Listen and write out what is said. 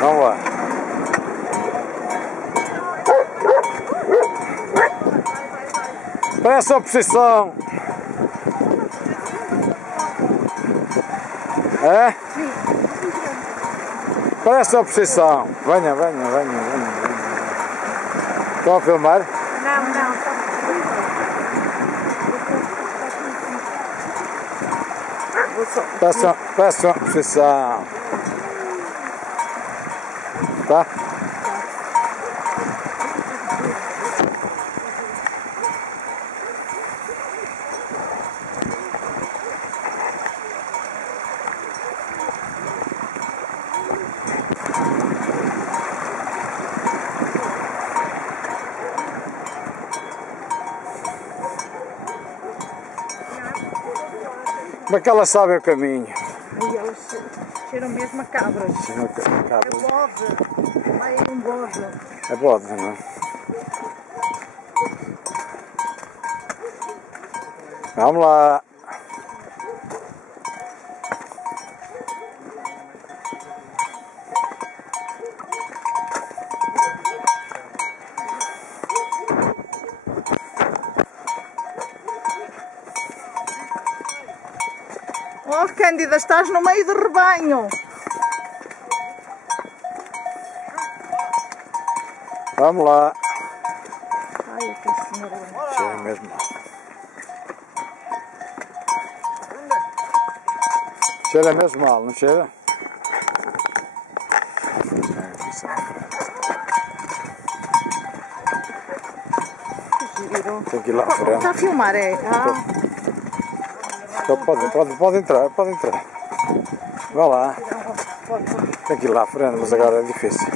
Vamos lá. Presta a posição. É? Presta a posição. Venha. Estão a filmar? Não. Presta a posição. Tá? Como é que ela sabe o caminho? Aí elas cheiram mesmo a cabras. É bode. Vai aí um bode. É bode, não é? Vamos lá. Oh, Cândida, estás no meio do rebanho. Vamos lá. Ai, que senhora. Cheira mesmo mal. Cheira mesmo mal, não cheira? Tem que ir lá à frente. Está a filmar, é? Então pode entrar. Vá lá. Tem que ir lá à frente, mas agora é difícil.